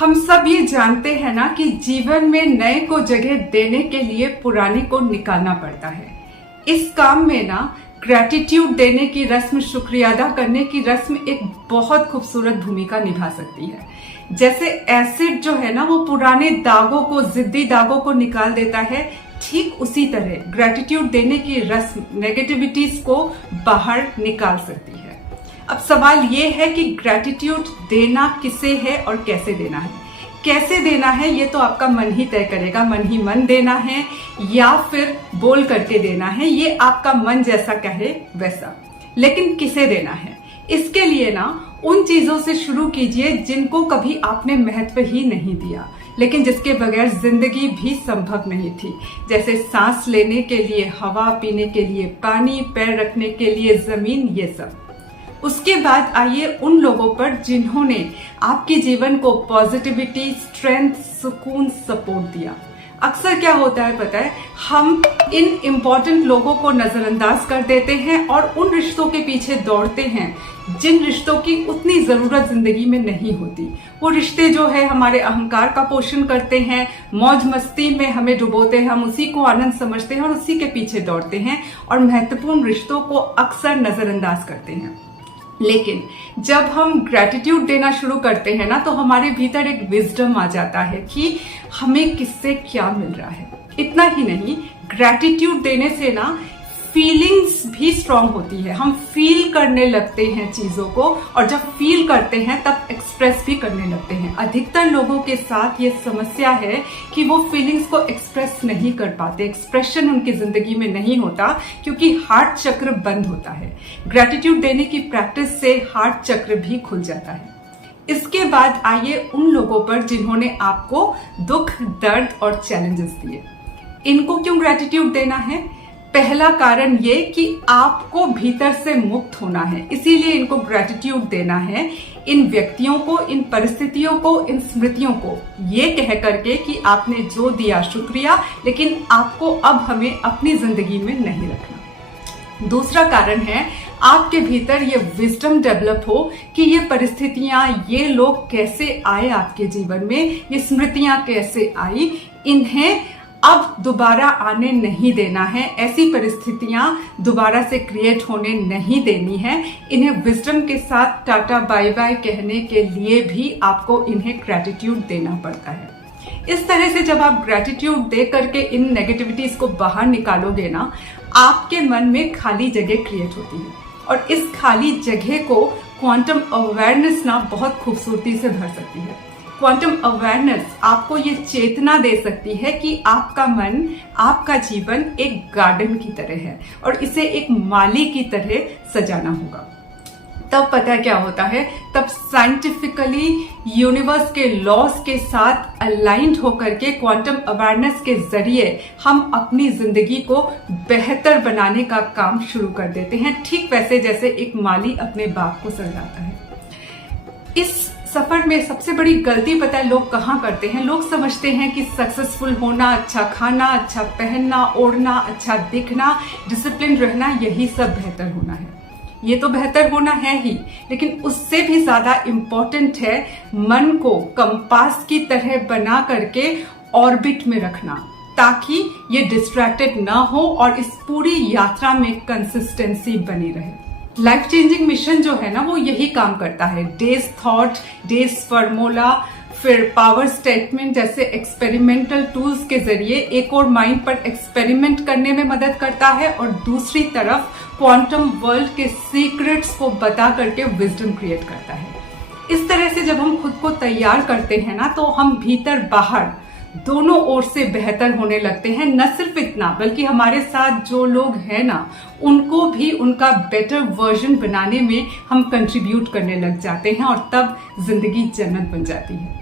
हम सब ये जानते हैं ना कि जीवन में नए को जगह देने के लिए पुराने को निकालना पड़ता है। इस काम में ना ग्रैटिट्यूड देने की रस्म, शुक्रिया अदा करने की रस्म एक बहुत खूबसूरत भूमिका निभा सकती है। जैसे एसिड जो है ना वो पुराने दागों को, जिद्दी दागों को निकाल देता है, ठीक उसी तरह ग्रैटिट्यूड देने की रस्म नेगेटिविटीज को बाहर निकाल सकती है। अब सवाल ये है कि ग्रैटिट्यूड देना किसे है और कैसे देना है। कैसे देना है ये तो आपका मन ही तय करेगा, मन ही मन देना है या फिर बोल करके देना है, ये आपका मन जैसा कहे वैसा। लेकिन किसे देना है, इसके लिए ना उन चीजों से शुरू कीजिए जिनको कभी आपने महत्व ही नहीं दिया, लेकिन जिसके बगैर जिंदगी भी संभव नहीं थी। जैसे सांस लेने के लिए हवा, पीने के लिए पानी, पैर रखने के लिए जमीन, ये सब। उसके बाद आइए उन लोगों पर जिन्होंने आपके जीवन को पॉजिटिविटी, स्ट्रेंथ, सुकून, सपोर्ट दिया। अक्सर क्या होता है पता है, हम इन इम्पोर्टेंट लोगों को नजरअंदाज कर देते हैं और उन रिश्तों के पीछे दौड़ते हैं जिन रिश्तों की उतनी जरूरत जिंदगी में नहीं होती। वो रिश्ते जो है हमारे अहंकार का पोषण करते हैं, मौज मस्ती में हमें डुबोते हैं, हम उसी को आनंद समझते हैं और उसी के पीछे दौड़ते हैं और महत्वपूर्ण रिश्तों को अक्सर नजरअंदाज करते हैं। लेकिन जब हम ग्रैटिट्यूड देना शुरू करते हैं ना तो हमारे भीतर एक विजडम आ जाता है कि हमें किससे क्या मिल रहा है। इतना ही नहीं, ग्रैटिट्यूड देने से ना फीलिंग्स भी स्ट्रांग होती है। हम फील करने लगते हैं चीजों को, और जब फील करते हैं तब एक्सप्रेस भी करने लगते हैं। अधिकतर लोगों के साथ ये समस्या है कि वो फीलिंग्स को एक्सप्रेस नहीं कर पाते, एक्सप्रेशन उनकी जिंदगी में नहीं होता क्योंकि हार्ट चक्र बंद होता है। ग्रैटिट्यूड देने की प्रैक्टिस से हार्ट चक्र भी खुल जाता है। इसके बाद आइए उन लोगों पर जिन्होंने आपको दुख, दर्द और चैलेंजेस दिए। इनको क्यों ग्रैटिट्यूड देना है? पहला कारण ये कि आपको भीतर से मुक्त होना है, इसीलिए इनको ग्रैटिट्यूड देना है। इन व्यक्तियों को, इन परिस्थितियों को, इन स्मृतियों को ये कह करके कि आपने जो दिया शुक्रिया, लेकिन आपको अब हमें अपनी जिंदगी में नहीं रखना। दूसरा कारण है आपके भीतर ये विजडम डेवलप हो कि ये परिस्थितियां, ये लोग कैसे आए आपके जीवन में, ये स्मृतियां कैसे आई, इन्हें अब दोबारा आने नहीं देना है। ऐसी परिस्थितियां दोबारा से क्रिएट होने नहीं देनी है। इन्हें विजडम के साथ टाटा बाय बाय कहने के लिए भी आपको इन्हें ग्रैटिट्यूड देना पड़ता है। इस तरह से जब आप ग्रैटिट्यूड दे करके इन नेगेटिविटीज को बाहर निकालोगे ना, आपके मन में खाली जगह क्रिएट होती है और इस खाली जगह को क्वांटम अवेयरनेस ना बहुत खूबसूरती से भर सकती है। क्वांटम अवेयरनेस आपको ये चेतना दे सकती है कि आपका मन, आपका जीवन एक गार्डन की तरह है और इसे एक माली की तरह सजाना होगा। तब पता क्या होता है, तब साइंटिफिकली यूनिवर्स के लॉज के साथ अलाइंड होकर के क्वांटम अवेयरनेस के जरिए हम अपनी जिंदगी को बेहतर बनाने का काम शुरू कर देते हैं, ठीक वैसे जैसे एक माली अपने बाग को सजाता है। इस सफर में सबसे बड़ी गलती पता है लोग कहाँ करते हैं? लोग समझते हैं कि सक्सेसफुल होना, अच्छा खाना, अच्छा पहनना, ओढ़ना, अच्छा दिखना, डिसिप्लिन रहना, यही सब बेहतर होना है। ये तो बेहतर होना है ही, लेकिन उससे भी ज्यादा इम्पोर्टेंट है मन को कंपास की तरह बना करके ऑर्बिट में रखना, ताकि ये डिस्ट्रैक्टेड ना हो और इस पूरी यात्रा में कंसिस्टेंसी बनी रहे। लाइफ चेंजिंग मिशन जो है ना वो यही काम करता है। डेज थॉट, डेज फॉर्मूला, फिर पावर स्टेटमेंट जैसे एक्सपेरिमेंटल टूल्स के जरिए एक और माइंड पर एक्सपेरिमेंट करने में मदद करता है और दूसरी तरफ क्वांटम वर्ल्ड के सीक्रेट्स को बता करके विजडम क्रिएट करता है। इस तरह से जब हम खुद को तैयार करते हैं ना तो हम भीतर बाहर दोनों ओर से बेहतर होने लगते हैं। न सिर्फ इतना, बल्कि हमारे साथ जो लोग हैं ना उनको भी उनका बेटर वर्जन बनाने में हम कंट्रीब्यूट करने लग जाते हैं और तब जिंदगी जन्नत बन जाती है।